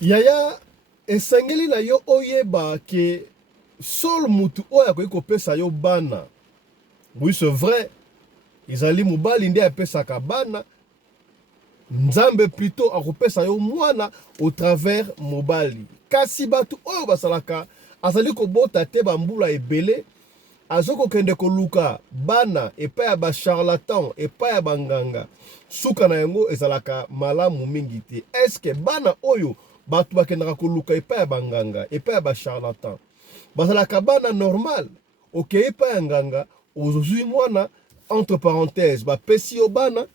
Yaya esengeli na yo oyeba ke sol mutu oyo akoki kopesa yo bana. Oui, c'est vrai. Ezali mobali nde apesaka bana. Nzambe plutôt akopesa yo mwana au travers mobali. Kasi batu oyo basalaka azali kobota te bambula ebele. Azoko kende koluka bana epai ya ba charlatan epai ya banganga. Suka na yango ezalaka malamu mingi te. Est-ce que bana oyo batu bakendaka koluka epai ya banganga epai ya ba charlatan bazalaka bana normal? Ok, epai ya nganga ozozwi mwana entre parenthèses bapesi yo bana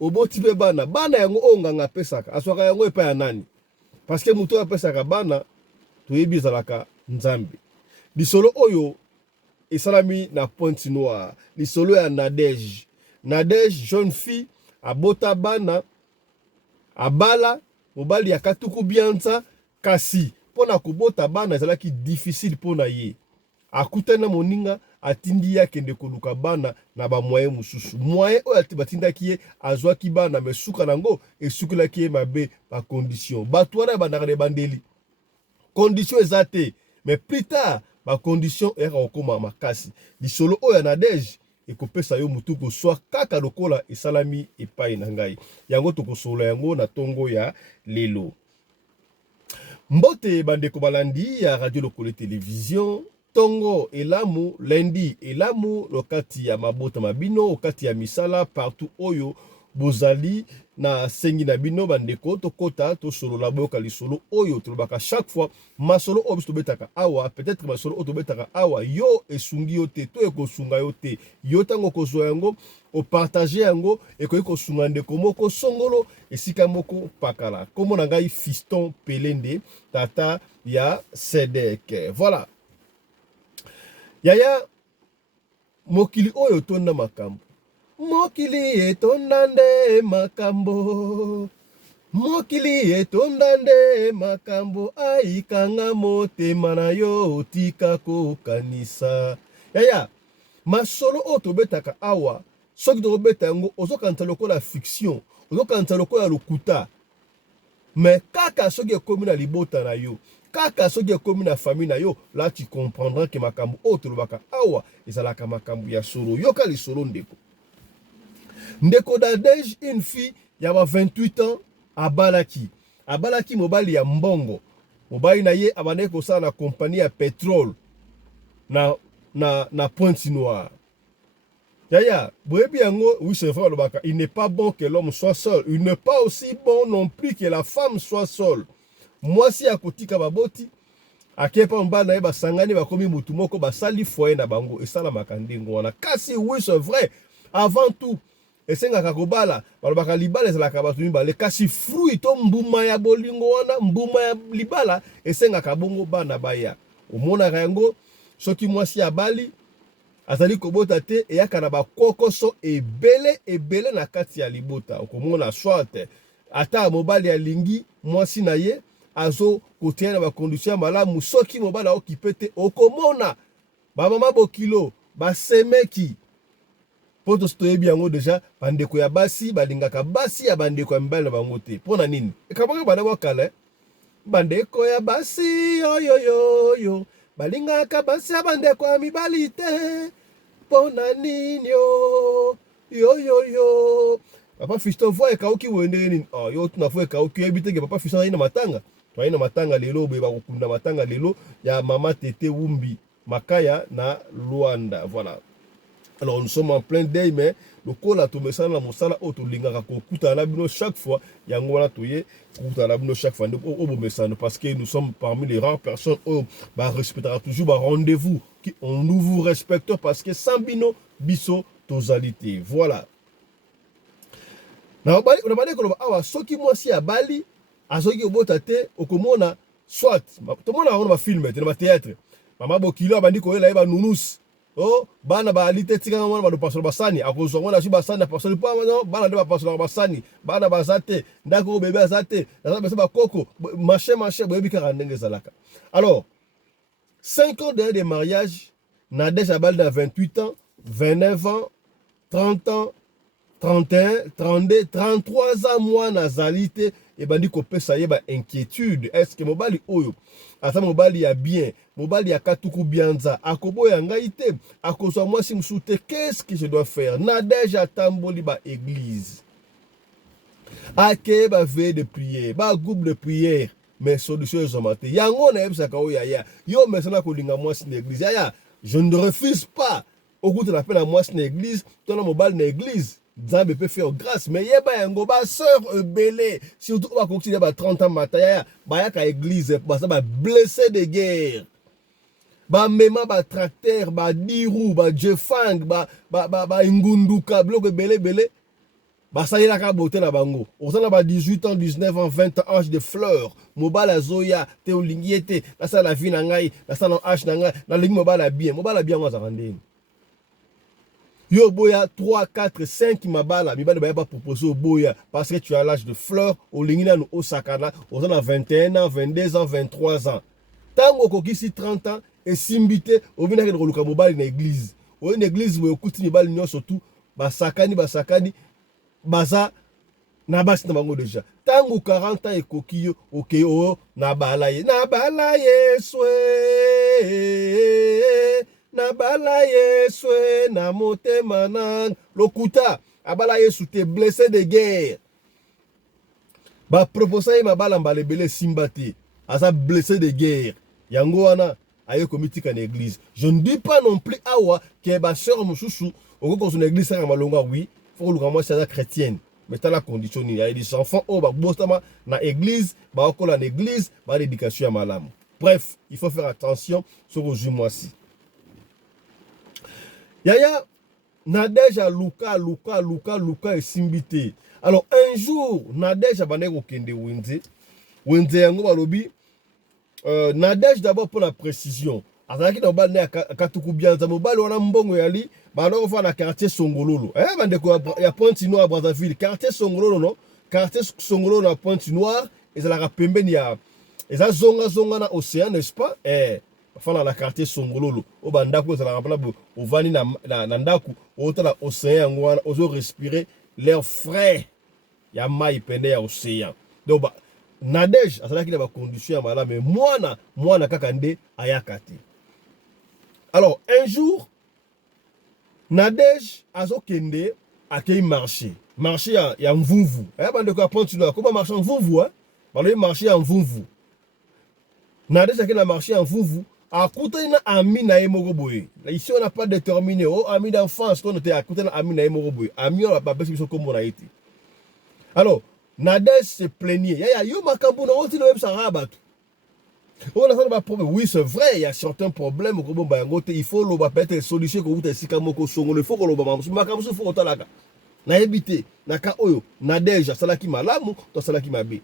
oboti pe bana bana yango oyo nganga apesaka aswaka yango epai ya nani? Parce que mutu apesaka bana toyebi ezalaka Nzambe. Lisolo oyo esalami na Pointe Noire, lisolo ya Nadège. Nadège, jeune fille, abota bana, abala, mobali ya katuku bianza, kasi, pona kobota bana ezalaki difficile pona ye. Akutana moninga, atindi ya kende koluka bana na ba moyen mususu. Moyen oyo batindaki ye, azwaki bana, me suka nango, esukulaki ye mabe, ba condition. Batouana bandaka de bandeli. Condition ezate, mais plus tard, ba condition eka okoma makasi. Lisolo oyo Nadège ekopesa yo mutu koswa kaka lokola esalami epai na ngai. Yango tokosola yango na tongo ya lelo. Mbote bandeko balandi ya Radio Lokole Télévision. Tongo elamu, lundi elamu, lokati ya mabota mabino, lokati ya misala, partout oyo bozali na sengi na bino bandeko tokota to solo la boka lisolo oyo tolobaka chaque fois masolo oyo tobetaka awa peut-être masolo oyo tobetaka awa yo esungi yo te to ekosunga yo te yo tango kozwa yango o partager yango ekoki kosunga ndeko moko songolo esika moko pakala komo na ngai Fiston Pelende tata ya Sedek. Voilà. Yaya mokili oyo tonda makambo. Mokili etonda nde makambo. Mokili etonda nde makambo. Aikanga motema na yo tika kokanisa. Yaya, masolo oyo tobetaka awa, soki tobeta yango, ozokanisa lokola fiction, ozokanisa lokola lokuta. Mais kaka soki ekomi na libota na yo, kaka soki ekomi na famille na yo, là tu comprendras que makambo oyo tolobaka awa ezalaka makambo ya solo. Yoka lisolo ndeko. Ndeko Nadège, une fille, il y a 28 ans, à Balaki. À Balaki, mobali ya mbongo. Mobali na ye, abane kosa na compagnie ya pétrole. Na Pointe Noire. Yaya, boyebi yango, oui c'est vrai, il n'est pas bon que l'homme soit seul. Il n'est pas aussi bon non plus que la femme soit seule. Moi si akotika baboti, akepa mbana ye basangani bakomi mutu moko basali foyer na bango esala makandengo wana. Kasi oui c'est vrai, avant tout, esengaka kobala balobaka libala ezalaka bato mibale kasi fruit to mbuma ya bolingo wana mbuma ya libala esengaka bongo bana baya omonaka yango soki mwasi ya bali azali kobota te eyaka na bakokoso ebele na kati ya libota okomona soit ata mobali alingi mwasi na ye azo kotia na bakondition ya malamu soki mobali aokipe te okomona bamama bokilo basemeki poto toyebi yango deja bandeko ya basi balingaka basi ya bandeko ya mibali na bango te mpona nini ekabaka bana bakala bandeko ya basi oyoyoyo balingaka basi ya bandeko ya mibali te mpona nini yoyoyo papa Fiston voix ekauki wende nini yo tuna voix ekauki yebi te ke papa Fiston aina matanga to aina matanga lelo be bakukunda matanga lelo ya mama Tete Wumbi Makaya na Luanda. Voilà. Alors nous sommes en plein deuil, mais le col a tombé ça dans mon salle auto lingaka kokuta la bino chaque fois yango wana toye kokuta la bino chaque fois parce que nous sommes parmi les rares personnes bah respectera toujours bah rendez-vous qui on nous vous respecte parce que sans bino biso tozalité. Voilà. Na bali on a parlé que awa soki mwasi ya bali azoki obota te okomona soit tout le monde a un film te na théâtre mama bokilo abandi ko ela eba nunus. Oh, bana ba alite tika ngwana ba do pasolo basani akozwa ngwana shi basani na pasolo pa bana de ba pasolo basani bana bazate ndako bébé azate na ba koko marché boyebi ka ndenge zalaka. Alors 5 ans de mariage Nadège Abal dans 28 ans 29 ans 30 ans 31 32 33 ans moi nazali te et bandi kopesa ye ba inquiétude. Est-ce que mobali oyo ata mobali ya bien, mobali ya katuku bianza akoboya ngai te, akozwa mwasi mususu te, qu'est-ce que je dois faire? Nadège atamboli ba église, akeye ba veille de prière, ba groupe de prière, mais solution ezoma te. Yango na yebisaka oyo yaya yo mesana kolinga mwasi na église yaya, je ne refuse pas okuta na pe na mwasi na église to na mobali na église. Nzambe peut faire grâce, mais yeba yango ba sœur belé, surtout ba continuer ba 30 ans mataya, ba yaka église, ba ça ba blessé de guerre. Ba mema ba tracteur, ba diru, ba jefang, ba ngunduka, bloc belé. Ba ça y la ka beauté na bango. Osana ba 18 ans, 19 ans, 20 ans, âge de fleurs. Mobala zoya, te olingiete, na ça la vie na ngai, na ça na âge na ngai, na lingi mobala bien moi ça rende. Yo boya 3, 4, 5 mabala, mibale ba proposer au boya parce que tu as l'âge de fleur, au lingina no osakana, aux ans 21 ans, 22 ans, 23 ans. Tango kokisi 30 ans et simbité, au bina ke roluka mobali na église. Ou une église où okuti mibali nyo surtout basakani baza na basi na bango déjà. Tango 40 ans ekoki yo okay o na bala ye swe. Na bala yeswe na motema nang lokuta abala yesu te blessé de guerre ba proposa ye mabala mbalebele simbati asa blessé de guerre yango wana aye komitika na église. Je ne dis pas non plus awa que ba sœur mususu oko son église sa malonga, oui faut luka moi c'est chrétienne, mais t'as la condition il y a des enfants au ba bostama na église ba okola na église ba l'éducation ya malamu. Bref, il faut faire attention sur aujourd'hui mois-ci. Yaya, Nadège a luka et simbité. Alors, un jour, Nadège a bané kokende wenze. Wenze yango balobi. Nadège d'abord pour la précision. Azalaki na bal ne katuku bianza mobali wana mbongo yali, bana ko fa na quartier Songololo. Bande ko ya Pointe-Noire à Brazzaville, quartier Songololo non? Quartier Songololo na Pointe-Noire, ezalaka pembeni ya eza zonga na océan, n'est-ce pas? Fala na quartier Songololo o bandako za la rapela o vani na ndaku o tala océan ngwana ozo respirer l'air frais ya mai pende ya océan. Donc Nadège azalaki na ba condition ya mala, mais mwana kaka nde ayakati. Alors un jour Nadège azokende akei marché ya Mvumvu. Bandeko ya Pointe-Noire ko ba marché en Mvumvu balo marché en Mvumvu. Nadège akei na marché en Mvumvu. Akutana na ami na ye moko boye. Ici on n'a pas déterminé ami d'enfance qu'on était akutana na ami na ye moko boye. Ami on ba besi biso kombo na iti. Alors, Nadège se plaignait. Yaya yo makambo na oti no yebsa rabatu. On a pas problème. Oui, c'est vrai, il y a certains problèmes ko bomba ngote, il faut lo ba peut-être solution ko uta sika moko songolo, il faut ko lo ba makambo so faut otalaka. Na ebité, na ka oyo, Nadège salaki malamu, to salaki mabe.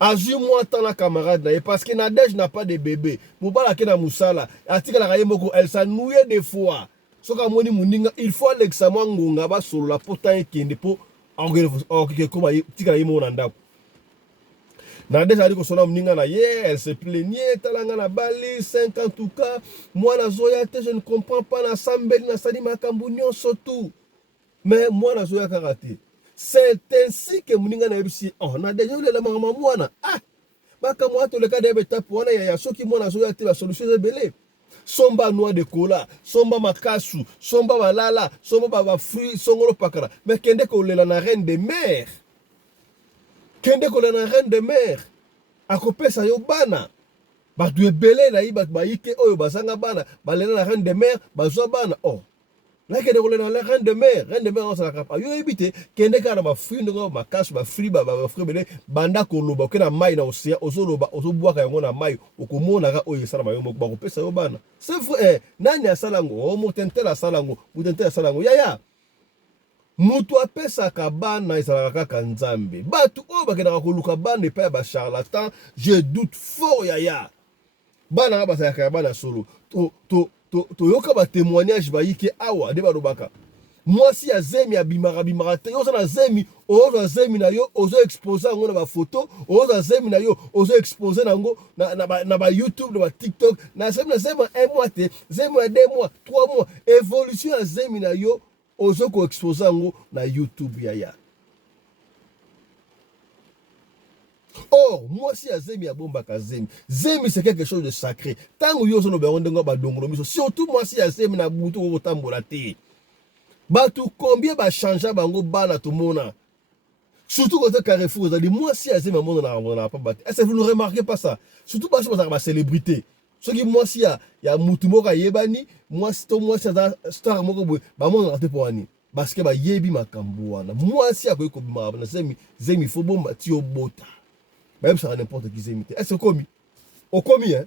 Azui moi tant la camarade là, parce que Nadège n'a pas de bébé. Moubala ke na musala, atika la kaye moko, elle s'ennuyait des fois. Soka moni muninga, il faut l'examen ngonga ba solo la pota ekende po organiser ko ba tika yimo na ndako. Nadège a dit que son muninga na ye, elle se plaignait talanga na bali 5 en tout cas. Moi na zoya te, je ne comprends pas na sambeli na sali makambu nyonso tout. Mais moi na zoya karaté. C'est ainsi que Muninga na yebisi on a déjà le mama mwana baka moi to le cas de tape wana ya soki mwana so ya te la solution est belé somba noix de cola somba makasu somba balala somba ba fruit songolo pakara mais kende ko le na reine de mer akopesa yo bana ba du belé na iba ba yike oyo basanga bana balela na reine de mer bazwa bana là que de la reine de mer on s'en capable yo éviter kende kana ba fruit ngo makasu ba fruit ba fruit belé banda ko loba ke na mai na océan ozoloba ozobwaka yango na mai okomona ka oyo sala mayo moko ba kopesa yo bana c'est vrai nani asalango motentela salango yaya mutu apesaka bana ezalaka kaka nzambe batu oyo bakendaka koluka bana epai ya bacharlatan, je doute fort yaya bana nga bazalaka ya bana solo toyoka ba témoignage bayike awa nde balobaka mwasi ya zemi abimaka te yo na zemi ozo zemi na yo ozo expose yango na ba photo ozo zemi na yo ozo expose nango na ba YouTube na ba TikTok na zemi un mois te zemi ya 2 mois 3 mois évolution ya zemi na yo ozo ko expose yango na YouTube yaya Or, moi si Zemi a bomba Zemi. Zemi c'est quelque chose de sacré. Tant que yo sono berondengo ba dongolo miso. Surtout moi si Zemi na butu ko tambola te. Batu combien ba changer bango bana tout mona. Surtout quand Carrefour, vous allez moi si Zemi mon na pas battu. Est-ce que vous ne remarquez pas ça? Surtout parce que ba célébrité. Ce qui moi si ya mutu moka yebani, moi si to moi si star moko boy, ba mon na te pour ani. Parce que ba yebi makambo wana. Moi si akoyi ko bima na Zemi faut bomba ti obota. Même ça n'importe qui Zemi. Est-ce que commis? Au commis hein.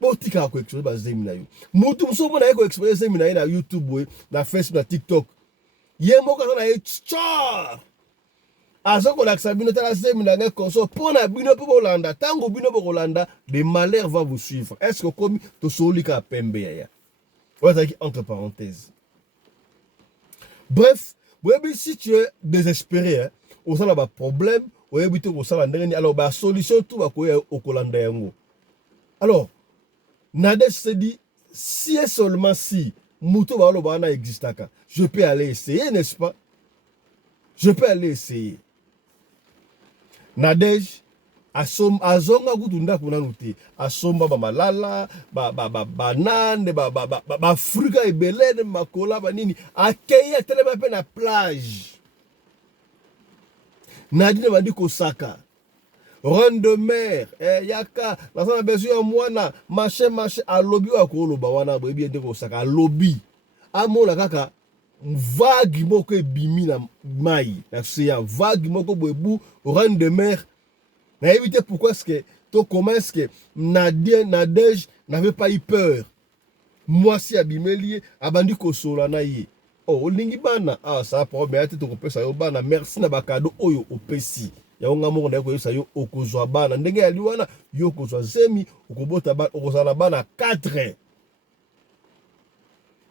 Botika ko exposer ba Zemi na yo. Mutu msomo na ko exposer Zemi na YouTube na Facebook na TikTok. Ye moko na ye cha. Azoko la Sabino tala Zemi na konso pona bino po Holanda. Tango bino po Holanda, des malheurs vont vous suivre. Est-ce que commis to solika pembe ya. Voilà entre parenthèses. Bref, si tu es désespéré, hein, au sein de problème, alors la solution tout va au Kolanda yango. Alors, Nadej se dit, si et seulement si Mouto Balobana existe, je peux aller essayer, n'est-ce pas? Je peux aller essayer. Nadej azonga kutunda kuna nuti asomba ba malala ba banane ba fruka ebelene makola ba nini akeya telema pe na plage nadine bandi kosaka ronde de mer yaka nasana besoin mwana marché alobi wa koloba wana bo bien de kosaka alobi amona kaka vague moko ebimi na mai na seya vague moko boebu ronde de mer. Na éviter pourquoi est-ce que to commence que Nadej n'avait pas eu peur. Moi si abimeli abandi kosola na ye. Oh olingi bana ça promet te ko pesa yo bana merci na bakado oyo opesi. Ya nga moko na ko yo okozwa bana ndenge ya liwana yo kozwa Zemi okobota bana okozala bana 4.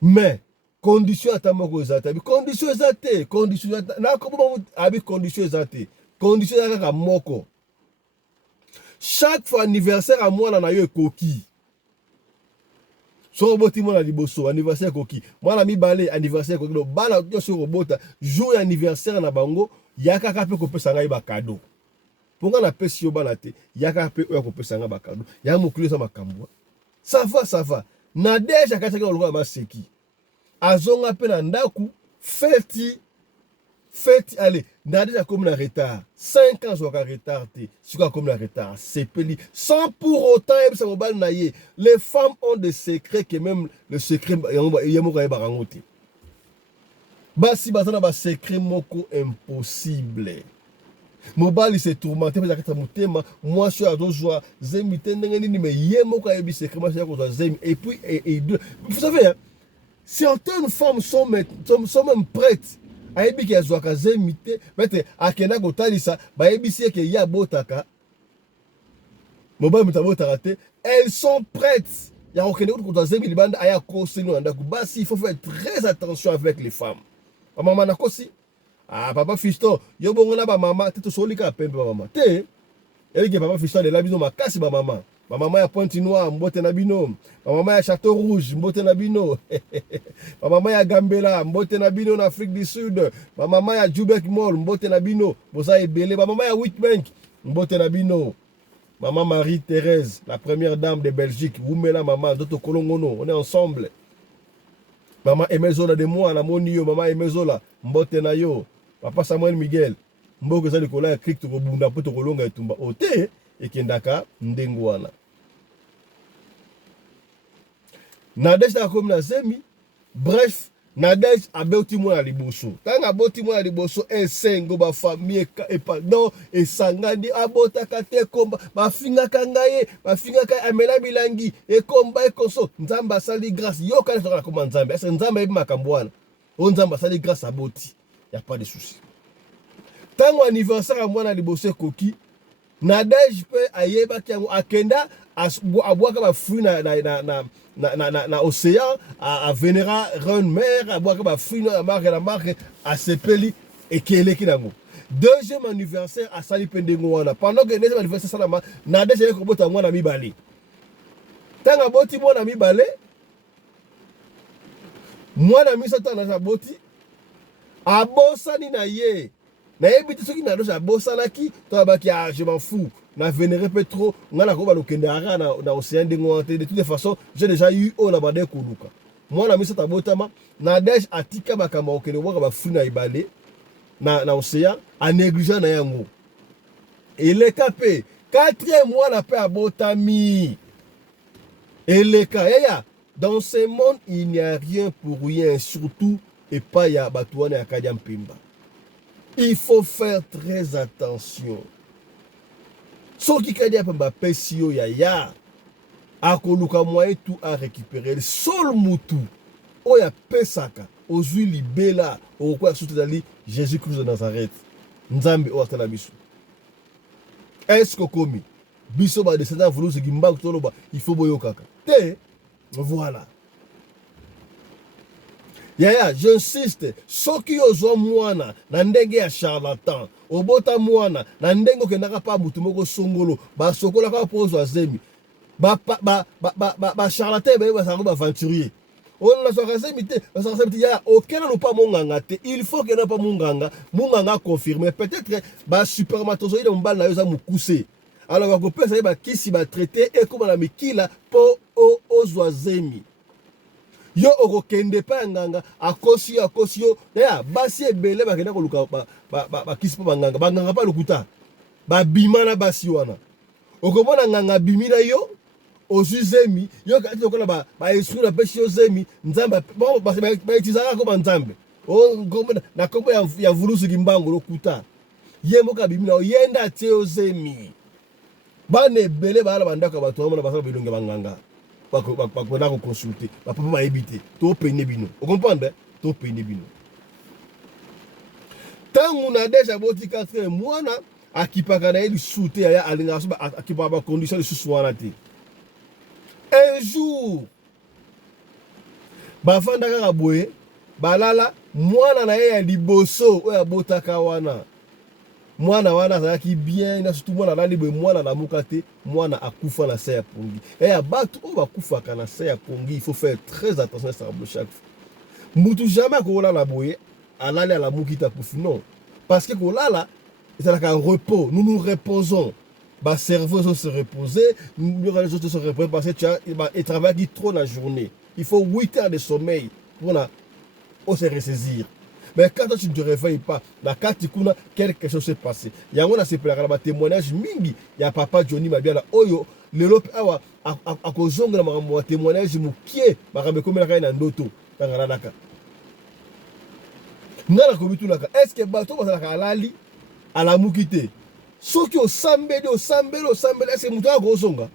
Mais condition atamoko ezata. Condition ezate, condition na ko abi condition ezate. Condition ezaka moko. Chaque fois anniversaire à moi na yo ekoki. So roboti mo na liboso anniversaire koki. Moi na mi balé anniversaire koki do bana yo so robota jour anniversaire na bango yaka ka pe ko pesa ngai ba cadeau. Ponga na pesi yo bana te yaka pe o ko pesa ngai ba cadeau. Ya mokuli sa makambo. Ça va. Na deja ka tsaka lokwa ba seki. Azonga pe na ndaku feti allez, Nadej comme un retard. 5 ans, je vais retardé. Je suis comme un retard. C'est peli. Sans pour autant, les femmes ont des secrets que même le secret, Basi bazana ba secret moko impossible. Mobali s'est tourmenté parce que moi je suis à 2 jours. Zemi tendengeni mais yemoko a bi secret moi je suis Zemi et puis vous savez hein, certaines femmes sont même prêtes. Ayebi ki azwaka Zemi te bete akenda kotalisa bayebisi ke ya botaka mobali mutabotaka te elles sont prêtes ya kokende kotwa Zemi libanda aya kosi no ndako basi il faut faire très attention avec les femmes maman na kosi papa Fiston yo bongo na ba mama te to solika pembe ba mama te elike papa Fiston de la bino makasi ba mama. Maman ya Pointe Noire, mbote na bino. Maman ya Château Rouge, mbote na bino. Maman ya Gambela, mbote na bino en Afrique du Sud. Maman ya Jubek Mall, mbote na bino. Boza ebele. Maman ya Witbank, mbote na bino. Maman Marie-Thérèse, la première dame de Belgique. Woumela maman, d'autres kolongono, on est ensemble. Maman Emezola de moi, na moni yo. Maman Emezola, mbote na yo. Papa Samuel Miguel, mboke za likola ya krik to kobunda po to kolonga etumba. Ote, ekendaka ndengo wana. Nadej na komi na Zemi. Bref, Nadej abeuti mwana liboso. Tanga aboti mwana liboso esengo ba famille epa non esangandi abotaka te komba bafingaka ngaye bafingaka amela bilangi ekomba ekoso nzamba sali grâce yo kana toka koma nzambe ese nzamba ebi makambo wana o nzamba sali grâce aboti y a pas de souci. Tango anniversaire a mwana liboso ekoki Nadej pe ayeba ki akenda abwaka ba fruit na océan a venera ren mer abwaka ba fruit na marque a sepeli ekeleki nango. Deuxième anniversaire a sali pendengo wana pendant que deuxième anniversaire salama Nadej ye ko bota mwana mibale. Tanga boti mwana mibale mwana misato na boti abosani na ye Na ebiti soki na dosa bosalaki to ba ki je m'en fous. Na vénéré peu trop, ngala ko ba lokende ara na océan de ngoate. De toute façon, j'ai déjà eu on a bade koluka. Moi na misa tabotama na dej atika bakamba okende waka ba funa ibale na océan a négligeant na yango. Et le capé 4e mois na pe abotami. Et le cas dans ce monde il n'y a rien pour rien, surtout et pas ya batouane ya Kadiam Pimba. Il faut faire très attention. Ce qui Kadiam Pimba pesio ya akoluka moyen tout à récupérer. Sol mutu oya pesaka ozui libela okwa soute dali Jésus-Christ de Nazareth. Nzambe o atala biso. Est-ce que komi biso ba descendant vulu se gimba kutoloba il faut boyokaka. Te voilà. J'insiste, soki ozo mwana na ndenge ya charlatan, obota mwana na ndenge okendaka pa mutu moko songolo, ba sokola ka pozo azemi. Ba charlatan ba sango ba aventurier. On na so azemi te, ba azemi ya okena no pa monganga te. Il faut que na pa monganga confirmer. Peut-être ba supermatozoïde mbala na yo za mukuse. Alors ba ko pesa ba kisi ba traiter et comme la mikila po ozo azemi. Yo okokende pa nganga akosi yo ya basi ebele bakenda koluka ba kisi pa nganga pa lokuta ba bimana basi wana okomona nganga bimina yo ozuzemi yo kati lokola ba esprit na pesi yo zemi nzamba ba itizaka ko nzambe o ngomona na kombo ya vulusu kimbango lokuta ye moka bimina yenda tie ozemi bane ebele bala bandaka bato wana basaka bilonge banganga bakona ko consulter ba papa ba ebité to pene bino o comprendre to pene bino tangu na deja boti 4 mwana akipaka na eli soute ya alinga so akipa ba condition de suswana te un jour ba fanda ka boye balala mwana na ye ya liboso o ya botaka wana mwana wana azalaki bien na surtout mwana lali boye mwana na mukate mwana akufa na se ya pongi ya batu o bakufaka na se ya pongi il faut faire très attention à ça chaque fois mutu jamais kola la boye alali ala mukita kufi non parce que kolala c'est là qu'un repos nous nous reposons ba cerveau se reposer nous les autres se reposer parce que tu as il travaille trop la journée il faut 8 heures de sommeil pour se ressaisir. Mais quand tu ne te réveilles pas, la carte quelque chose s'est passé. Il y a un témoignage mingi. Il y a papa Johnny Mabiala Oyo. L'Europe a cause de témoignage mukie. Ndoto. Est-ce que bateau va alali à la mukite? Ceux qui ont sambé, est-ce que mouton gros zonga?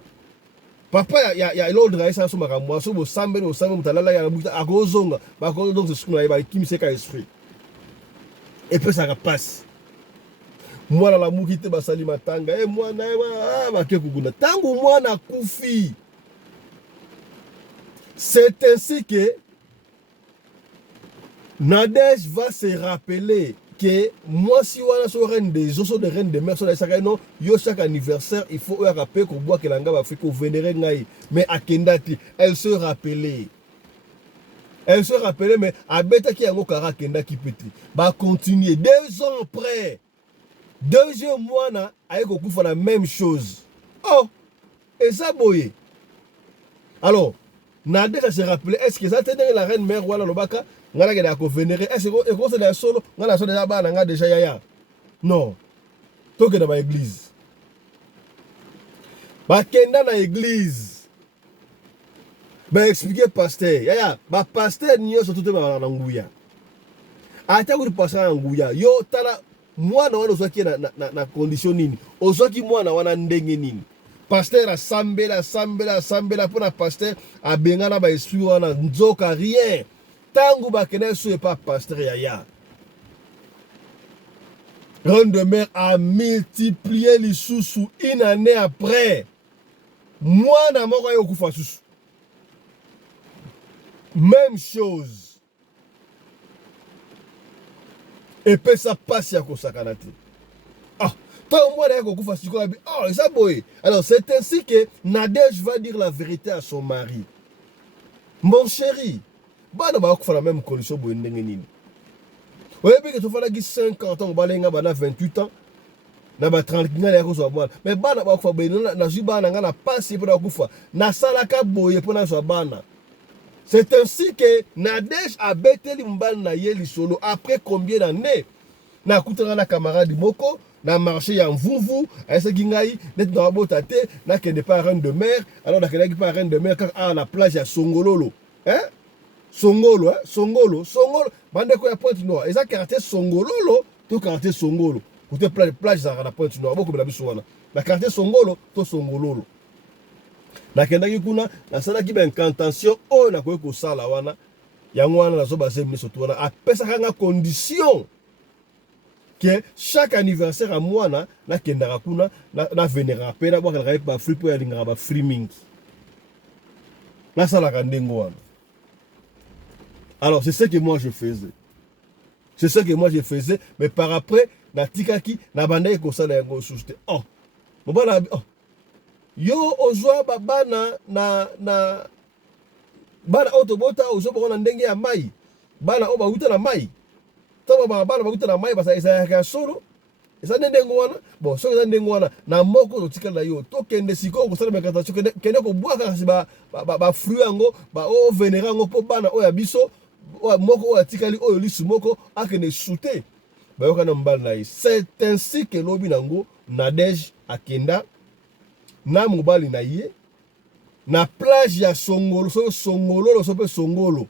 Papa ya l'ordre à ça sur ma moi, sur sambé, mutalala ya mukita a gros zonga. Ba gros donc ce qu'on a qui me sait qu'à esprit. Et puis ça passe. Moi la mukite basali matanga et moi na ba kekuguna tangu moi na kufi. C'est ainsi que Nadège va se rappeler que moi si on a sur reine des osso de reine de mer sur chaque non yo chaque anniversaire il faut rappeler qu'on boit que l'anga va faire qu'on vénérer ngai mais à Kendati elle se rappelait. Elle se rappelait, mais à Beta qui a un kara kenda qui petit. Bah continuer. 2 ans après, 2e mois na, avec beaucoup font la même chose. Oh, et ça boye. Alors, Nadé ça se rappelait, est-ce que ça tenait la reine mère wala lobaka, ngala ke da ko vénérer, est-ce que c'est la solo, ngala so déjà ba nga déjà yaya. Non. Toke dans ma église. Bah kenda na église. Ben expliquer pasteur ba pasteur nyo so tout ba na nguya ata ku pasteur na nguya yo tala mwana wana ozwaki na condition nini ozwaki mwana wana ndenge nini pasteur asambela pona pasteur abengana ba esprit wana nzoka rien tangu ba kena so pas pasteur ya Reine de mer a multiplié les sous une année après mwana moko yo kufa susu. Même chose. Et puis ça passe à Kosakanate. Ah, tant moi d'ailleurs qu'on fasse quoi? Oh, ça boy. Alors c'est ainsi que Nadège va dire la vérité à son mari. Mon chéri, bah non bah on fait la même condition boy ndenge nini. Oui, parce que tu fais là 50 ans, balenga bana 28 ans, na ba 30 kinga ya kozwa bana. Mais bana ba kufa bena na zwi bana nga na pasi pour na kufa. Na salaka boye pour na zwa bana. C'est ainsi que Nadej a beteli mbal na ye lisolo après combien d'années na kutanga na camarade moko na marché ya mvuvu ese gingai net na bota te na kende pas reine de mer alors na kende pas reine de mer quand à la plage ya Songololo hein Songolo hein Songolo bande ko ya Pointe Noire eza quartier Songololo to quartier Songolo côté plage za na Pointe Noire boko bela biso wana na quartier Songolo to Songololo nakendaki kuna nasalaki baincantation oyo nakoki kosala wana yango wana nazobase miso tu wana apesaka nga condition que chaque anniversaire à mwana nakendaka kuna na vénéraka mpe nabwakalaka ye bafri mpo yalingaka bafri mingi nasalaka ndenge wana. Alors c'est ce que moi je faisais, c'est ce que moi je faisais, mais par après natikaki nabandaki kosala yango osusu te. Oh mobala oh yo ozwa babana na bana oto bota ozobona ndenge ya mai bana o bauta na mai to bana bauta na mai basa isa solo isa ndenge wana bon so isa ndenge wana na moko totika na yo to kende siko ko sala mekata kende ko bwaka kasi ba fruit yango ba o venera yango po bana o ya biso moko o atikali o lisu moko akene shooter ba yoka na mbala na yi. C'est ainsi que lobi nango Nadej akenda na mobali na ye na plage ya Songolo so Songolo so pe Songolo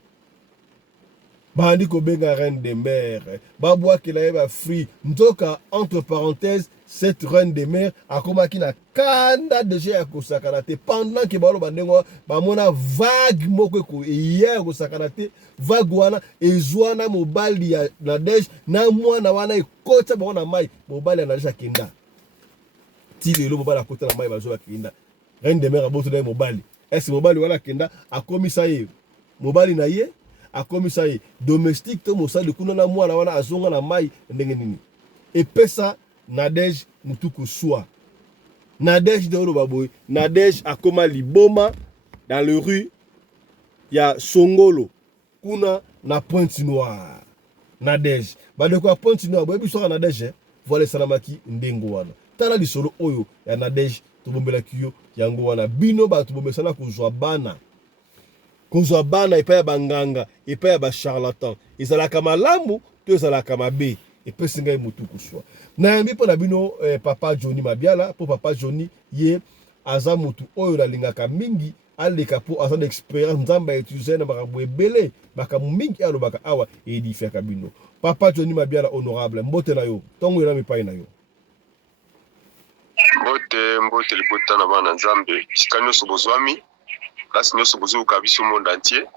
bandi ko benga reine de mer babwakela ye ba free ntoka entre parenthèses cette reine de mer akomaki na kanda déjà ya kosakana te pendant que balo bandengo bamona vague moko ko hier kosakana te vague wana ezwana mobali ya Nadej na mwana wana ekota bona mai mobali na déjà kenda ti lelo mobali akota na mai bazo kenda reine de mer aboto na mobali est mobali wana kenda akomisa ye mobali na ye akomisa ye domestique to mosali kuna na mwana wana azonga na mai ndenge nini epesa Nadej mutuku swa Nadej de olo baboy Nadej akoma liboma dans le rue ya Songolo kuna na Pointe Noire. Nadej bade ko Pointe Noire boyebi soka Nadej voilà salamaki ndengo wana tala lisolo oyo ya Nadej tobombela kiyo yango wana bino ba tobomesana kozwa bana epa ya banganga epa ya ba charlatan ezalaka malamu to ezalaka mabe epesi ngai mutuku swa na yambi mpo na bino papa Johnny Mabiala po papa Johnny ye aza mutu oyo nalingaka mingi aleka po aza d'expérience nzamba utiliser na makambo ebele makambo mingi alobaka awa edifiaka bino. Papa Johnny Mabiala honorable mbote na yo tongo ela mipai na yo mbote libota na bana nzambe sika nyonso bozwami kasi nyonso bozoyoka biso monde entier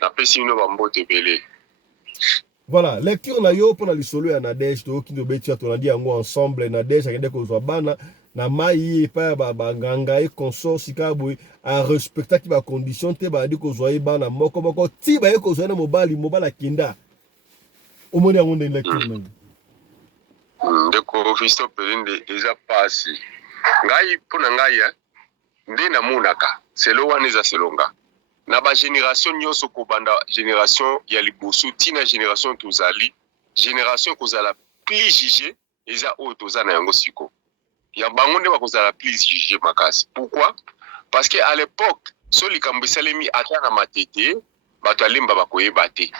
napesi bino bambote ebele. Voilà, lecture na yo pour na lisolo ya Nadej to kindo betia to nandi yango ensemble Nadej akende kozwa bana na mai pa ba nganga e consort sikabwe a respecta ki ba condition te ba di kozwa bana moko ti ba e kozwa na mobali kinda omoni yango ndenge lecture na ndeko Fisto pelinde eza pasi ngai pona ngai nde na munaka selo wana eza selonga na ba génération nyonso kobanda génération ya liboso tina génération tozali génération kozala plus jugé eza oyo tozana yango siko ya bango nde bakozala plus jugé makasi. Pourquoi? Parce que à l'époque so likambo esalemi ata na matete bato alemba bakoyeba te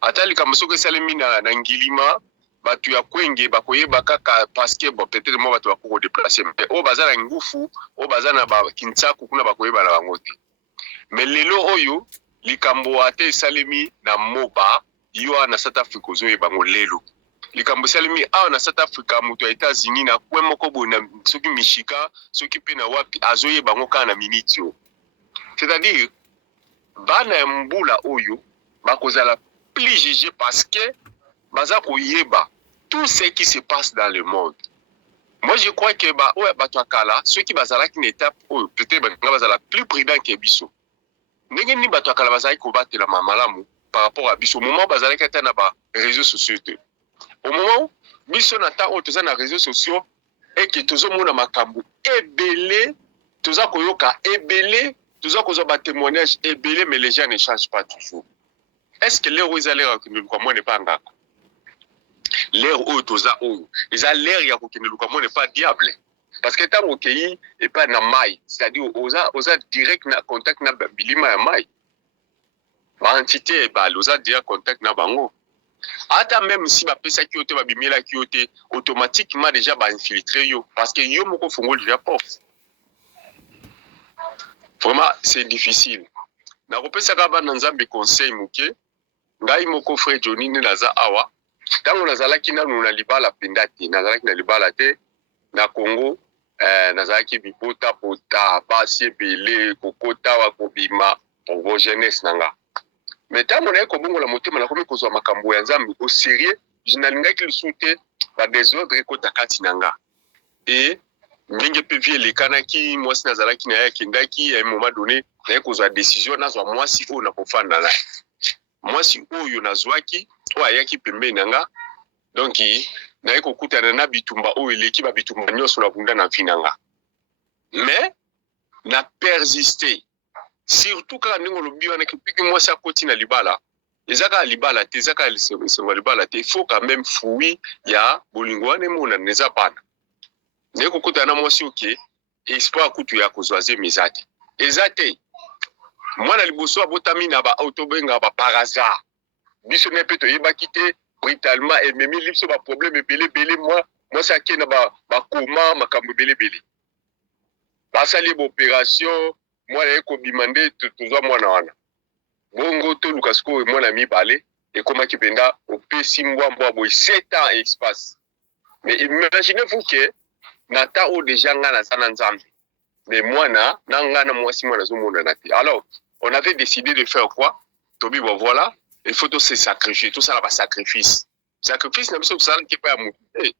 ata likambo soko esalemi na ngilima bato ya kwenge bakoyeba kaka parce que bon peut-être mo bato bakoko déplacer mais o bazala ngufu o bazana ba kinsaku kuna bakoyeba na bango te. Mais lelo oyo likambo ate esalemi na moba yo na South Africa ozoyeba bango lelo likambo esalemi awa na South Africa moto ya États-Unis na kwe moko bona soki mishika soki pe na wapi azoyeba bango kana minute yo. C'est-à-dire bana ya mbula oyo bakozala plus jugé parce que baza koyeba tout ce qui se passe dans le monde. Moi je crois que oya bato akala ceux qui bazalaki une étape oyo peut-être bazala plus prudent que biso ndenge ni bato akala bazali kobatela malamu par rapport à biso moment bazalaki ata na ba réseaux sociaux te au moment biso na ta oyo toza na réseaux sociaux et que tozomona makambo ebele toza koyoka ebele toza kozwa ba témoignages ebele mais les gens ne changent pas toujours. Est-ce que les Rosalie quoi moi n'est pas ngaka l'air oyo toza oyo eza l'air ya kokende luka mo n'est pas diable parce que ntango okei epai na mai c'est-à-dire oza direct na contact na bilima ya mai baentité ebale oza direct contact na bango ata même si bapesaki yo te babimelaki yo te automatiquement déjà bainfiltre yo parce que yo moko fongoli ya porte vraiment c'est difficile nakopesaka bana nzambe conseil moke ngai moko frère Johnny ne naza awa ntango nazalaki nanu na libala mpenza te nazalaki na libala te na Congo nazalaki bipota basi ebele kokota wa kobima pour jeunesse nanga mais ntango naye kobongola motema nakomi kozwa makambo ya nzambe au sérieux je nalingaki lisusu te badésordre ekota kati nanga e ndenge mpe vie elekanaki mwasi nazalaki na ye akendaki à un moment donné naye kozwa décision nazwa mwasi oyo nakofanda na mwasi oyo nazwaki oyo ayaki pembeni nanga donc naye kokutana na bitumba oyo eleki babitumba nyonso na bunda na vi nanga mais na persiste surtout kaka ndenge olobi wana kipiki mwasi akoti na libala eza kaka libala te eza kaka lisengo ya libala te il faut quand même fruit ya bolingo wana emonana eza bana naye kokutana na mwasi oke espoir kutu ya kozwa zemi eza te eza te mwana liboso abotami na baautobenga baparazar biso ne mpe toyebaki te brutalement ememi libiso baproblème ebelebele mwasi ake na bakoma makambo ebelebele basali baopération mwana ye kobima nde tozwa mwana wana bongo toluka sikoyo mwana mibale ekomaki mpenza opesi mbwa boye 7 ans espace mais imaginez-vous que na ta oyo déjà nga naza na nzambe mais mwana na nga na mwasi mwana azomonana te alors on avait décidé de faire quoi tobi bon voilà il faut se sacrifier tout ça là sacrifice na biso tosalaki epai ya motu te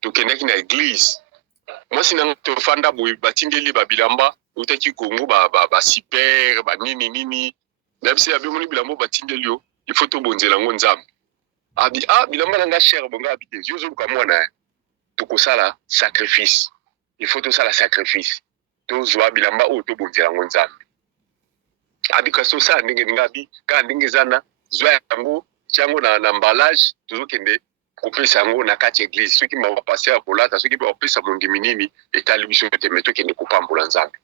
tokendaki na église mwasi nanga tofanda boye batindeli babilamba utaki Congo basiper banini na biso ya bimoni bilamba batindeli yo il faut tobonzela ngo nzambe abi bilamba nanga cher bonga abi te yo zoluka mwana tokosala sacrifice il faut tosala sacrifice tozwa bilamba oyo tobonzela ngo nzambe abi kasi osala ndenge ngabi kaka ndenge ezana zwa yango tiango na emballage tozokende kopesa yango na kati ya église soki bapase ya kolata soki bapesa mondimi nini etali biso te me tokende kopambola nzambe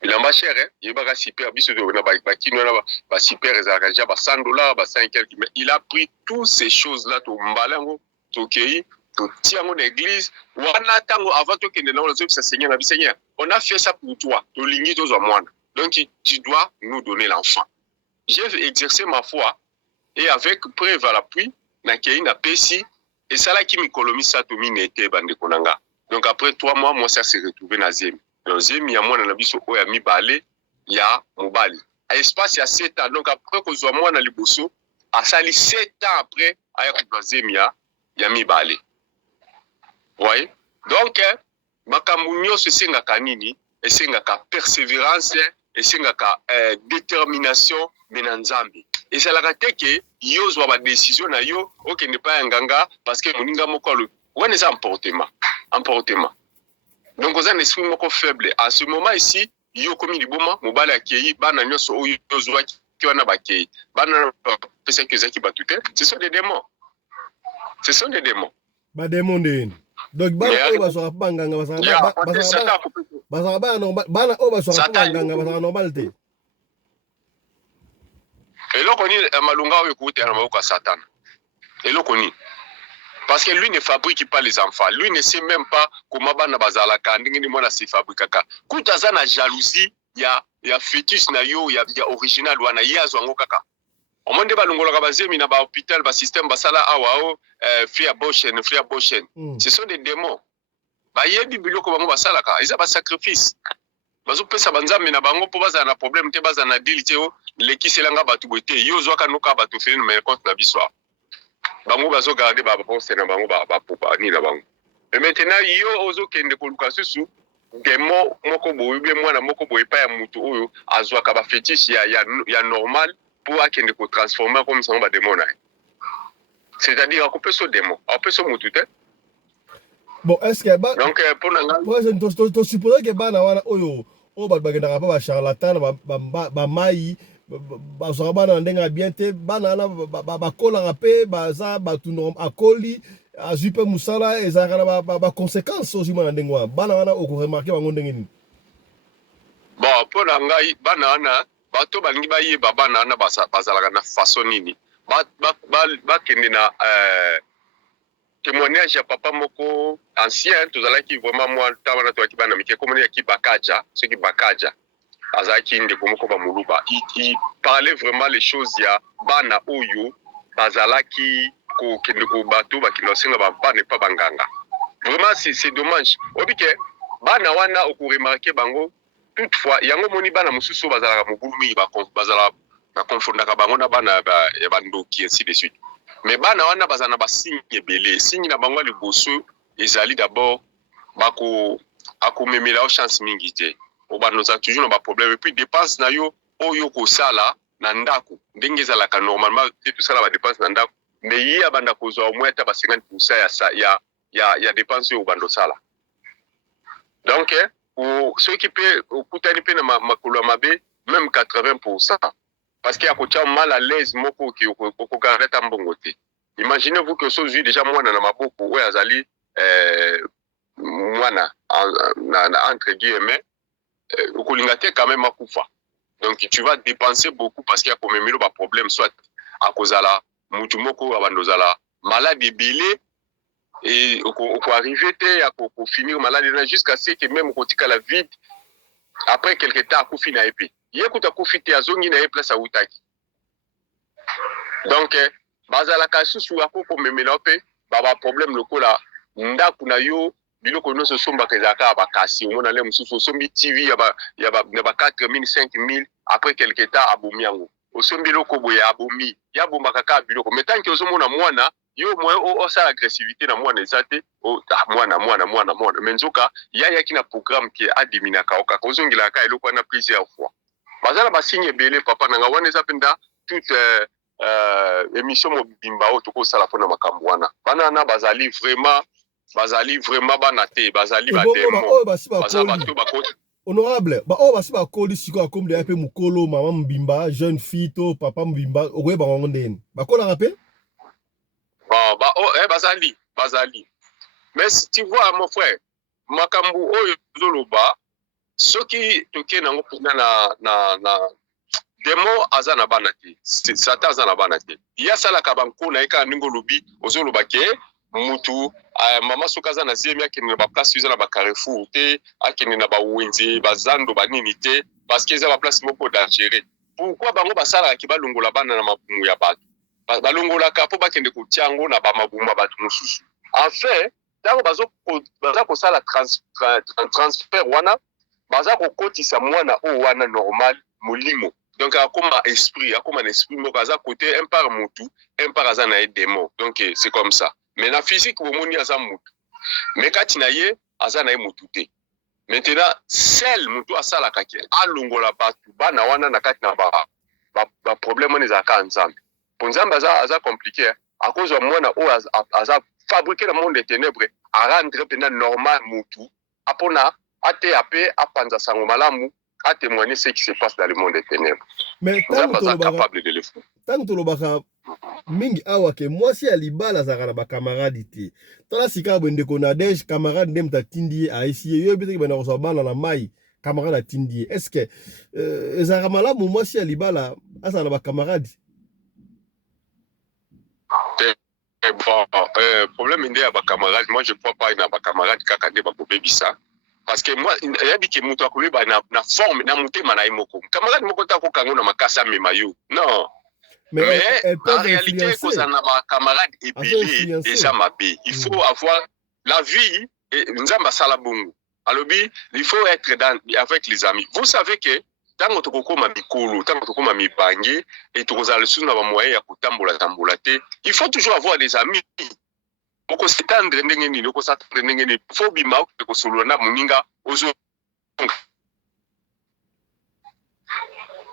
bilamba cher yebaka super biso na bakino na basiper ezalaka déjà $100 $100 quelque mais il a pris toutes ces choses là tombala yango tokei totia yango na église wana ntango avant tokende nango nazobisa seigneur na bi seigneur on a fait ça pour toi tolingi tozwa mwana donc tu dois nous donner l'enfant j'ai exercé ma foi et avec preuve à l'appui nakei na pesi et ça là qui mikolo misato minete bandeko nanga donc après 3 mois moi ça s'est retrouvé na zemi zemi ya mwana na biso oyo ya mibale ya mobali a espace ya 7 ans donc après kozwa mwana liboso asali 7 ans après aya kozwa zemi ya mibale voyez donc makambo nyonso esengaka nini esengaka persévérance esengaka détermination mena nzambe esalaka te ke yo ozwa badécision na yo okende pa ya nganga parce que moninga moko alo wana eza emportement donc oza na esprit moko faible à ce moment ici yo komi liboma mobali akei bana nyonso oyo ozwaki wana bakei bana pesaki ezaki batu te ce sont des démons badémon ndeni donc bana oyo bazwaka mpo banganga bana oyo bazwaka mpo banganga bazwaka normal te eloko nini malunga oyo ekouta na maboko ya Satan eloko nini parce que lui ne fabrique pas les enfants lui ne sait même pas comment bana bazalaka ndenge ni mwana se fabrikaka kuta aza na jalousie ya fœtus na yo ya original wana ye azwango kaka omonde balongolaka bazemi na bahôpital basystème basala awa o free abortion ce sont des démons bayebi biloko bango basalaka eza basacrifice bazopesa banzambe na bango mpo bazala na problème te bazala na dili te o lekiselanga bato boye te yo ozwaka noka bato feli na compte na biso bango bazogarde baponse na bango bapopani na bango mais maintenant yo ozokende koluka susu démon moko boye bien mwana moko boye pa ya mutu oyo azwaka bafétiche ya normal pour akende kotransformer comme ça badémon na ye c'est-à-dire akopesa démon akopesa mutu te bon est-ce que donc pour nanga to suppose que bana wana oyo bato bakendaka mpa bacharlatan bamai bazwaka bana na ndenge ya bien te bana wana bakolaka mpe baza bato akoli azwi mpe mosala ezalaka na baconséquence ozwi mwana ndenge wana bana wana okoremarke bango ndenge nini? Bon, mpo na ngai bana wana bato balingi bayeba bana wana bazalaka na façon nini bakende na témoignage ya papa moko ancien tozalaki vraiment mwa ntango wana tozalaki bana mike komoni yaki bakaja soki bakaja azalaki ndeko moko bamoluba il parlait vraiment les choses ya bana oyo bazalaki kokende ko bato bakende kosenga bana epa banganga. Vraiment c'est dommage obi ke bana wana okoremarke bango toutefois yango moni bana mosusu bazalaka mobulu mingi bazala bakonfondaka bango na bana ya bandoki ainsi de suite. Mais bana wana bazana ba signe ebele signe na bango liboso ezali d'abord bako akomemela o chance mingi te obanoza toujours na ba problème et puis dépense na yo oyo ko sala na ndako ndenge ezalaka normalement te tout sala ba dépense na ndako mais ye abanda kozwa au moins ta ba 50% ya dépense yo bando sala. Donc ceux qui peut okutani pe na makolo mabe même 80%. Parce qu'il y a côté mal à l'aise moko qui au garder mbongo te. Imaginez-vous que ce jour déjà moi na maboko ouais azali mwana entre guillemets okolingate quand même akufa. Donc tu vas dépenser beaucoup parce qu'il y a quand même un problème soit à cause de la mutu moko abandozala malade bilé et au arriver te à finir malade jusqu'à ce que même kotika la vide après quelque temps akufi na epi. Yekuta kufite azongi na place autaki. Donc bazalaka susu akoko memela pe baba problème lokola ndaku na yo biloko no so somba kezaka bakasi omona le mususu sombi TV ya ba 4000 5000 après quelque temps abomi yango osombi loko boye abomi ya bomba kaka biloko mais tant que ozomona mwana yo moyo o sa agressivité na mwana ezate o mwana menzoka ya kina programme qui adimina ka ozongila ka eloko na plusieurs fois. Bazala basigne belé papa nanga wana eza penda toute émission mobimba o toko sala pona makambo wana bana na bazali vraiment bana te bazali ba demo bazala bato bakoti honorable ba o basi bakoli siko akomde ya pe mukolo mama mbimba jeune fille to papa mbimba okoyeba bango ndeni bakola pe bazali mais si tu vois mon frère makambo oyo zoloba soki toke nango na demo azana bana te satan azana bana te ya sala ka banko na eka ningo lobi ozoloba ke mutu mama soka azana zemi akene na ba place uzana ba Carrefour te akene na ba wenze bazando banini te parce que eza ba place moko dangereux. Pourquoi bango basala ki balongola bana na mabumu ya bato balongola ka po bakende ko tiango na ba mabumu bato mosusu en fait tango baza ko sala transfert wana baza kokotisa mwana o wana normal molimo donc akoma esprit moko aza côté un par mutu un par aza na démon donc c'est comme ça mais na physique bomoni aza mutu mais kati na ye aza na mutu te. Maintenant seul mutu asala kake alongola batu bana wana na kati na ba problème on ezaka nzambe pour nzambe aza compliqué à cause de mwana o aza fabriquer le monde des ténèbres à rendre pendant normal mutu apona ATAP apanza sango malamu a témoigner ce qui se passe dans le monde des ténèbres. Mais tant que tolobaka mingi awa ke mwasi ya libala zaka na ba camarade te tala sika bende ko na dej camarade ndem ta tindi a ici yo bitiki bana ko bana na mai camarade a tindi est-ce que ezaka malamu mwasi ya libala asa na ba camarade bon problème inde ya ba camarade moi je crois pas na ba camarade kaka de ba bebisa. Parce que moi, il y a dit que mutu akoyeba na forme na mutema na imoko. Camarade moko ta ko kango na makasa memayo. Non. Mais en réalité, cause na ba camarade ebele et ça m'a payé. Il faut avoir la vie et nzamba sala bongo. Alobi, il faut être avec les amis. Vous savez que tango tokokoma mikolo, tango tokoma mibangi et tokozala sous na ba moyen ya kotambola te. Il faut toujours avoir des amis. Oko s'étendre ndenge nini oko s'attendre ndenge nini faut bima ko solona muninga ozo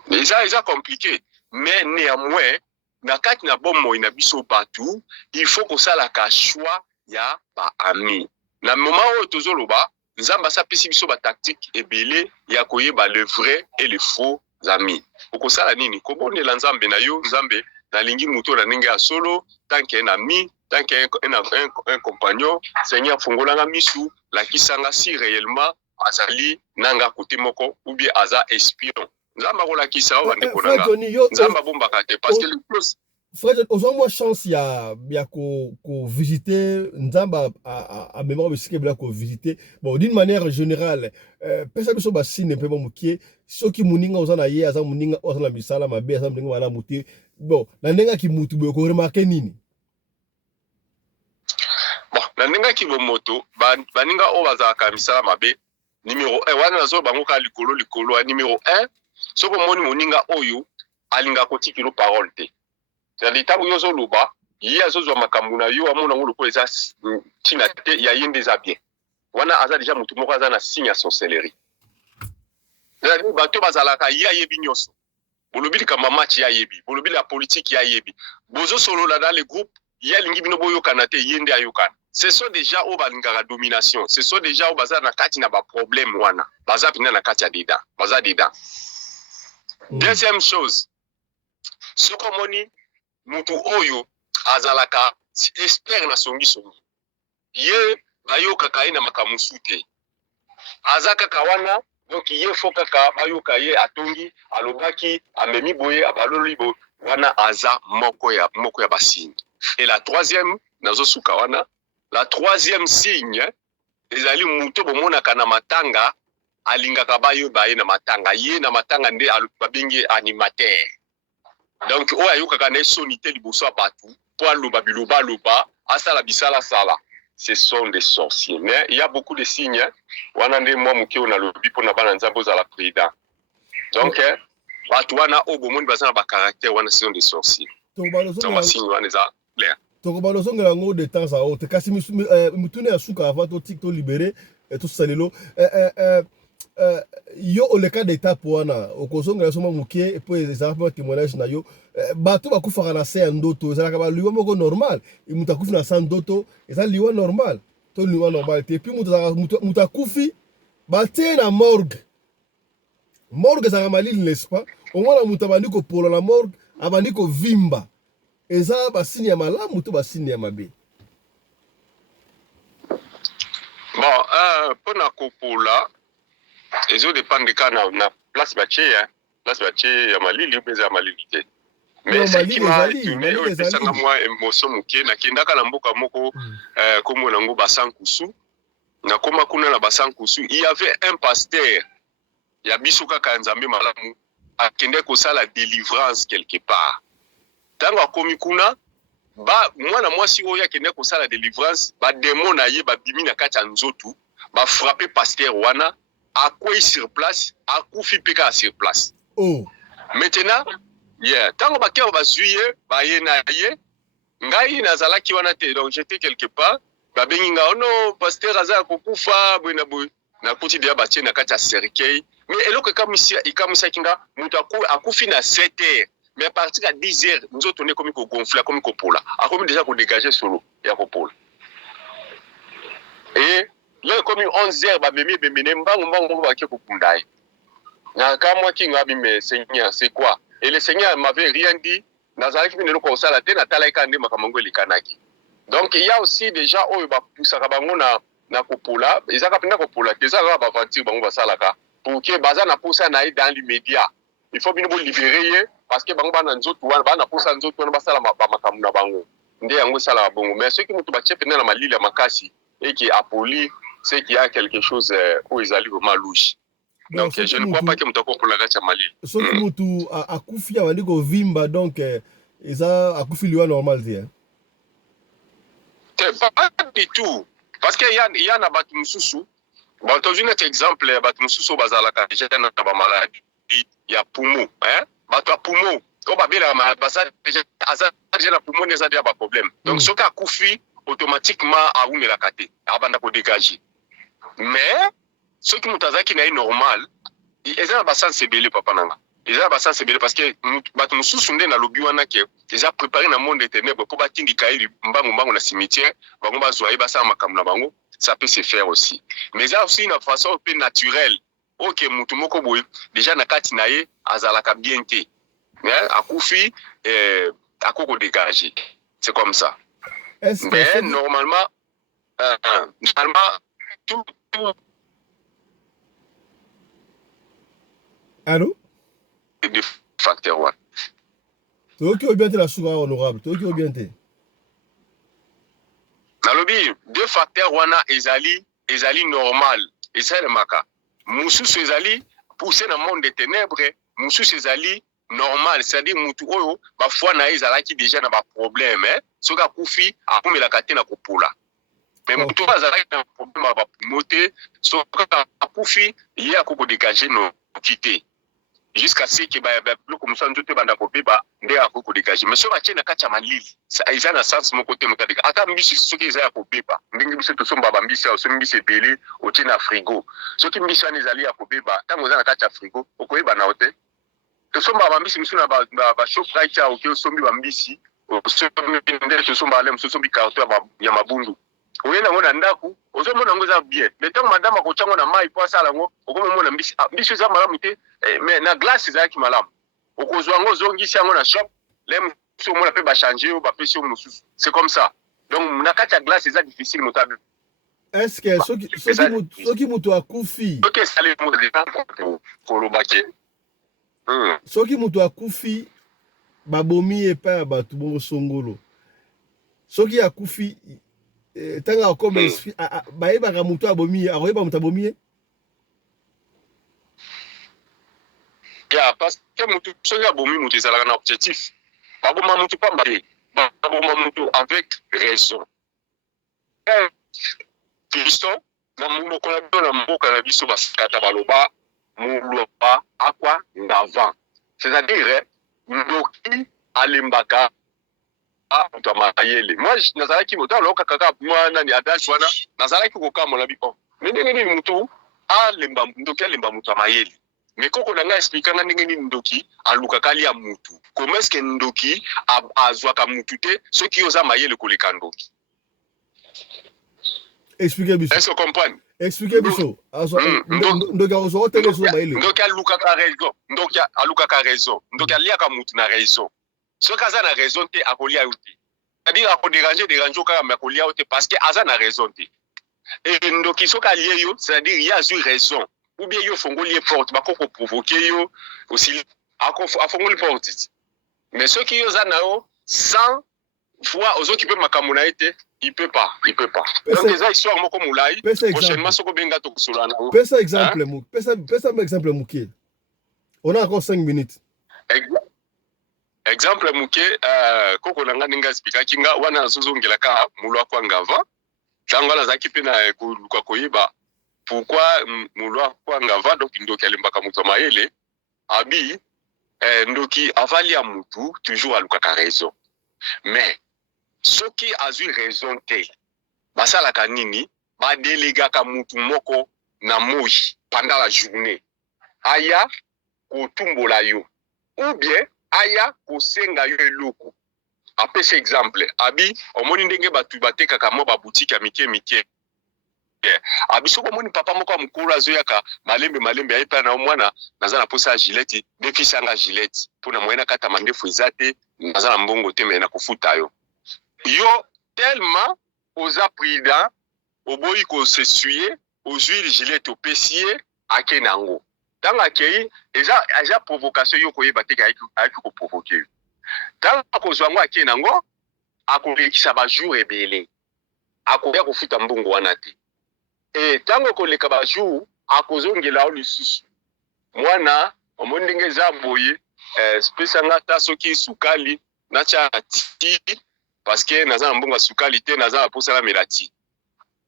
mais ça est compliqué mais néanmoins na kati na bomo ina biso batu il faut que ça la ka choix ya ba ami na moment où tozoloba nzamba sa pesi biso ba tactique ebele ya koyeba le vrai et le faux zami okosala nini kobondela nzambe na yo nzambe nalingi muto na ndenge ya solo tant que un ami tant que un compagnon Seigneur fungolanga misu lakisanga si réellement azali nanga côté moko ou bien aza espion nzamba kolakisa wa ndeko nanga nzamba bombaka te parce que Frère, aux chance ya ko visiter nzamba à mémoire bisike bla ko visiter bon d'une manière générale pesa biso ba sine pe mokie soki muninga ozana ye aza muninga ozana misala mabe aza muninga wala muti bon na ndenga ki mutu be ko remarquer nini bon na ndenga ki bo moto baninga o bazaka misala mabe numéro 1 wana nazo bango ka likolo numéro 1 soko moni muninga oyo alinga kotikilo parole te c'est-à-dire tabu yozo loba yi azozwa makambo na yo amona ngolo ko eza tina te ya yende za bien wana aza déjà mutu moko aza na signe ya sorcellerie c'est-à-dire bato bazalaka ya yebi nyoso bolobili kama match ya yebi bolobili la politique ya yebi bozo solo là dans le groupe ya lingi bino boyo kanate yende ayokana ce sont déjà au balingaka domination ce sont déjà au bazar na kati na ba problème wana baza pina na kati ya deda baza deda deuxième chose soko moni mutu oyo azalaka expert na songi ye bayoka kai na makamusu te azaka kawana donc ye foka ka bayoka ye atongi alobaki amemi boye abaloli bo wana aza moko ya basine et la troisième nazo suka wana la troisième signe ezali mutu bomona kana matanga alingaka bayo baye na matanga ye na matanga nde babingi animateur donc o ayokaka na sonité liboso batu po aloba biloba loba asala bisala sala ce sont des sorciers mais il y a beaucoup de signes wana nde moi muke ona lobi pona bana nzambo za la président donc batu wana o bomoni bazana ba caractère wana ce sont des sorciers donc ma signe wana za clair donc balozongela ngo de temps à autre kasi mutune ya suka avant to TikTok libéré et tout ça lelo yo le cas d'étape wana okozongela soma muke po ezala pa témoignage na yo bato bakufaka na se ya ndoto ezalaka ba liwa moko normal mutu akufi na sa ndoto eza liwa normal to liwa normal te puis mutu akufi batie na morgue ezalaka malili n'est-ce pas omwana mutu abandi kopola na morgue abandi kovimba eza basini ya malamu to basini ya mabe bon pona kopola ezo dépendre ka na place batie ya malili ou ya malili te mais ce qui m'a étonné osanga moi émotion muke nakendaka na mboka moko komo nango basankusu na koma kuna na basankusu il y avait un pasteur ya biso kaka nzambe malamu akende kosala délivrance quelque part tango akomi kuna ba mwana mwasi oyo akende kosala délivrance ba démon na ye babimi na kati ya nzotu ba frapper pasteur wana akwei sur place akufi peka sur place maintenant tango bakeo bazuye baye na ye ngai nazalaki wana te donc j'étais quelque part babengi nga ono pasteur aza kokufa bwe na kuti dia batie na kati ya cercueil mais eloko ikamusaki nga mutu akufi na 7 heures mais à partir de 10 heures nzoto ne komi ko gonfler komi ko pola akomi déjà ko dégager solo ya ko pola et là comme 11 heures ba memi bemene mbango baki ko kundaye na kama kinga bime Seigneur c'est quoi et le Seigneur m'avait rien dit nazalaki bino ko sala te na tala ikande makamango likanaki donc il y a aussi déjà oyo ba pusaka bango na kopola ezaka penda kopola ezaka ba aventure bango basalaka pour que baza na poussa na dans l'immédiat il faut bino libérer parce que bango bana nzoto wana bana poussa nzoto wana basala makambo na bango nde yango sala bongo mais ceux qui mutu ba tchepena na malili ya makasi et qui a poli c'est qu'il y a quelque chose où ils allaient vraiment louche. Donc je ne crois pas que mutu pour la gacha malili. So que mutu akufi abandi ko vimba donc eza akufi liwa normal te pas du tout parce que il y a na batu mususu bon to un exemple batu mususu bazalaka déjà na ba maladie ya poumon batu ya poumon ko ba bela basa déjà na poumon eza déjà ba problème donc soki akufi automatiquement aumela kate abanda ko dégager mais soki mutazaki na normal eza ba sensibilité papa nanga eza ba sensibilité parce que batu mususu nde na lobi wana ke eza préparé na monde des ténèbres pour batingi kaili mbango na cimetière bango bazwa ba sa makamna bango ça peut se faire aussi mais il y a aussi une façon un peu naturelle OK mutu moko boy déjà na kati na ye azalaka bien te. Akufi akoko dégager. C'est comme ça. Mais normalement tout allô des facteurs ouais. Toi qui bien la souga honorable, toi qui bien te. Nalobi deux facteurs wana ezali normal. Ezali maka. Mususu ezali pousser dans le monde des ténèbres, mususu ezali normal, c'est-à-dire mutu oyo ba foi na ezalaki déjà na ba problème soka kufi akumela kate na kopula. Mais mutu azalaki na problème ba moté soka kufi ya ko dégager no quitter. Jusqu'à ce que le comme ça ndote banda ko beba nde akoko dégager. Mais soka tena kacha malili. Ça isa na sens mon côté mutadika. Ata mbisi soki za ko beba. Ndingi biso to somba ba mbisi o sombi mbisi belé o tina frigo. Soki mbisi ani zali ya ko beba, tango za na kacha frigo, okoyeba na hote. To somba ba mbisi misu na ba shop right ya o sombi ba mbisi, o sombi ndele to somba alem so sombi carton ya mabundu. Oyena ngona ndaku, ozomona ngoza bien. Mais tango madame ko chango na mai po sala ngo, okomona mbisi, mbisi za malamu te, mais na glace za ki malamu. Okozwa ngo zongisi yango na shop, lem so mona pe ba changer o ba pesi o mususu. C'est comme ça. Donc na kacha glace za difficile notable. Est-ce que soki mutu akufi? OK, ça les mots pour le baquet. Soki mutu akufi babomi epa ya batu bongo songolo. Soki akufi tanga akoma esprit bayebaka mutu abomi akoyeba mutu abomi ya parce que mutu soki abomi mutu ezalaka na objectif baboma mutu pamba te baboma mutu avec raison biso na monoko na biso na mboka na biso basikata baloba muluba akwa ngava, c'est-à-dire ndoki alembaka mutu amayele. Moi nazalaki moto aloka kaka mwana ni adage wana nazalaki kokamola bipo ndenge nini mutu alemba ndoki alemba mutu amayele. Mais koko na nga expliquer nga ndenge nini ndoki alukaka lia mutu, comment est-ce que ndoki azwaka mutu te soki oza mayele koleka ndoki. Expliquez biso. Est-ce que vous comprenez? Expliquez biso. Ndoki azo tele so mayele. Ndoki alukaka raison, ndoki alukaka raison, ndoki aliaka mutu na raison. Soki aza na raison te akolia yo te. C'est-à-dire déranger kaka mais akolia yo te parce que aza na raison te. Et ndoki soki alie yo, c'est-à-dire il y a eu raison. Ou bien yo fongoli porte bakoko provoquer yo aussi afongoli porte. Mais ceux qui yo za na yo sans fois aux autres qui peuvent makamuna été, il peut pas. Donc les histoire moko moulai prochainement soko benga to kusolana. Pesa exemple mu. Pesa exemple muke. On a encore 5 minutes. Exemple muke koko nanga ninga speaker kinga wana sozongela ka mulwa kwa ngava. Tango la zaki pena kwa koyiba. Pourquoi mulwa kwa ngava donc ndoki alimbaka mutu mayele abi ndoki avali ya mutu toujours alukaka raison. Mais soki azui raison te basalaka nini badelegaka mutu moko na moi pendant la journée aya kotumbola yo ou bien aya kosenga yo eloko. Apesi exemple abi omoni ndenge batu batekaka mo ba boutique ya mike abi soko moni papa moko amukuru azoyaka malembe ayipa na mwana naza na posa gilette defisa nga gilette pona moyena kata mandefu ezate naza na mbongo te me na kofuta yo tellement oza prudent oboyi ko s'essuyer aux huiles gilette au pesier akenango tanga akei eza provocation yo koyeba te ayaki ko provoquer tanga kozwango akenango akolekisa ba jour ebele akoya kofuta mbongo wana te. Et tango koleka ba jour akozongela o lisusu mwana omoni ndenge za boye spesa ngata soki sukali na cha ti parce que naza mbongo sukali te naza posa la melati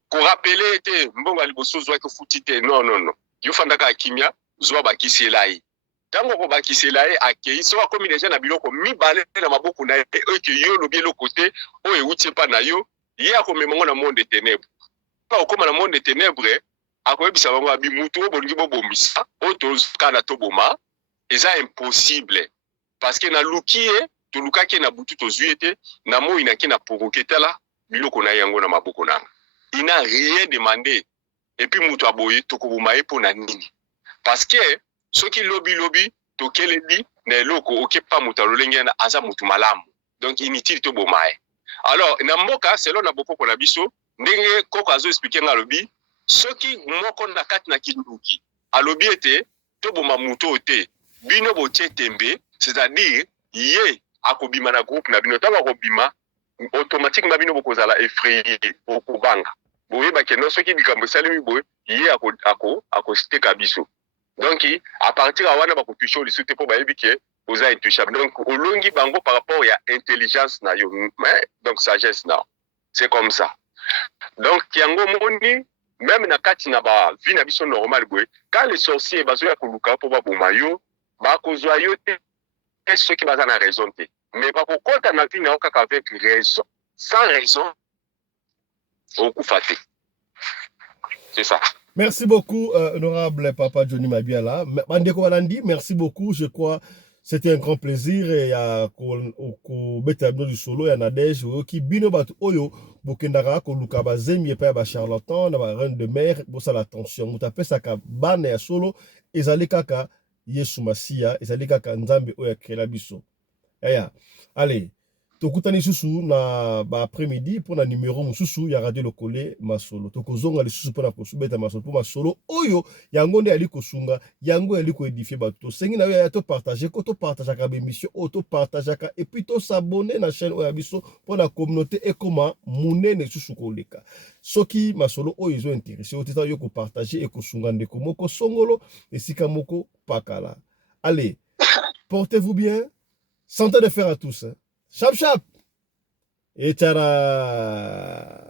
ko rappeler te mbongo liboso zwa ko futi te non yo fandaka kimia zwa bakisi elai tango ko bakisi elai akei so akomi deja na biloko mibale na maboko na ye que yo lobi lo côté o euti pa na yo ye akomemongo na monde des ténèbres. Pas au na monde des ténèbres akoyebisa bango abi mutu obolingi bobombisa otozokana toboma eza impossible parce que na lukie tolukaki na butu tozwi ete na moi inaki na provoquer tala biloko na yango na maboko nanga il n'a rien demandé et puis mutu aboyi tokoboma ye pona nini parce que ceux qui lobby tokeleli na eloko okepa moto alolenge na aza motu malamu. Donc inutile to bomaye. Alors na mboka selon na bokoko na biso ndenge koko azo expliquer nga lobi soki moko na kati na kiluki alobi ete to boma muto te bino botie tembe, c'est-à-dire ye akobima na groupe na bino tanga kobima automatiquement bino bokozala effrayé okobanga boyeba ke non soki bikambo salimi boye ye ako steka biso. Donc à partir de wana bakotusha lisute po bayebi ke oza intouchable. Donc olongi bango par rapport à intelligence na yo, donc sagesse na. C'est comme ça. Donc yango moni même na kati na ba vie na biso normal boye quand les sorciers bazoya koluka po ba boma yo ba kozwa yo te ceux qui baza na raison te mais ba ko konta na vie na yo kaka avec raison sans raison okufa te. C'est ça. Merci beaucoup, honorable Papa Johnny Mabiala. Bandeko Balandi, merci beaucoup. Je crois c'était un grand plaisir. Et à Betabno du solo, il y a Nadège, qui bino bat oyo, bokendara, ko lukaba zemi, pa ba charlatan, na ba reine de mer, bossa l'attention. Mutape saka bane ya solo, ezali kaka Yesu Masia, ezali kaka Nzambe oya krela biso. Aya, allez. Tokutani susu na ba après-midi pour na numéro mususu ya radio lokole masolo tokozonga le susu pona kosubeta masolo pour masolo oyo yango nde ali kosunga yango ali ko édifier bato sengi na ya to partager ko to partager ka émission auto partager ka et puis to s'abonner na chaîne oya biso pour la communauté et comment munene susu koleka soki masolo oyo zo intéressé otita yo ko partager et kosunga ndeko moko songolo esika moko pakala. Allez, portez-vous bien, santé de fer à tous. Chap chap et tchara.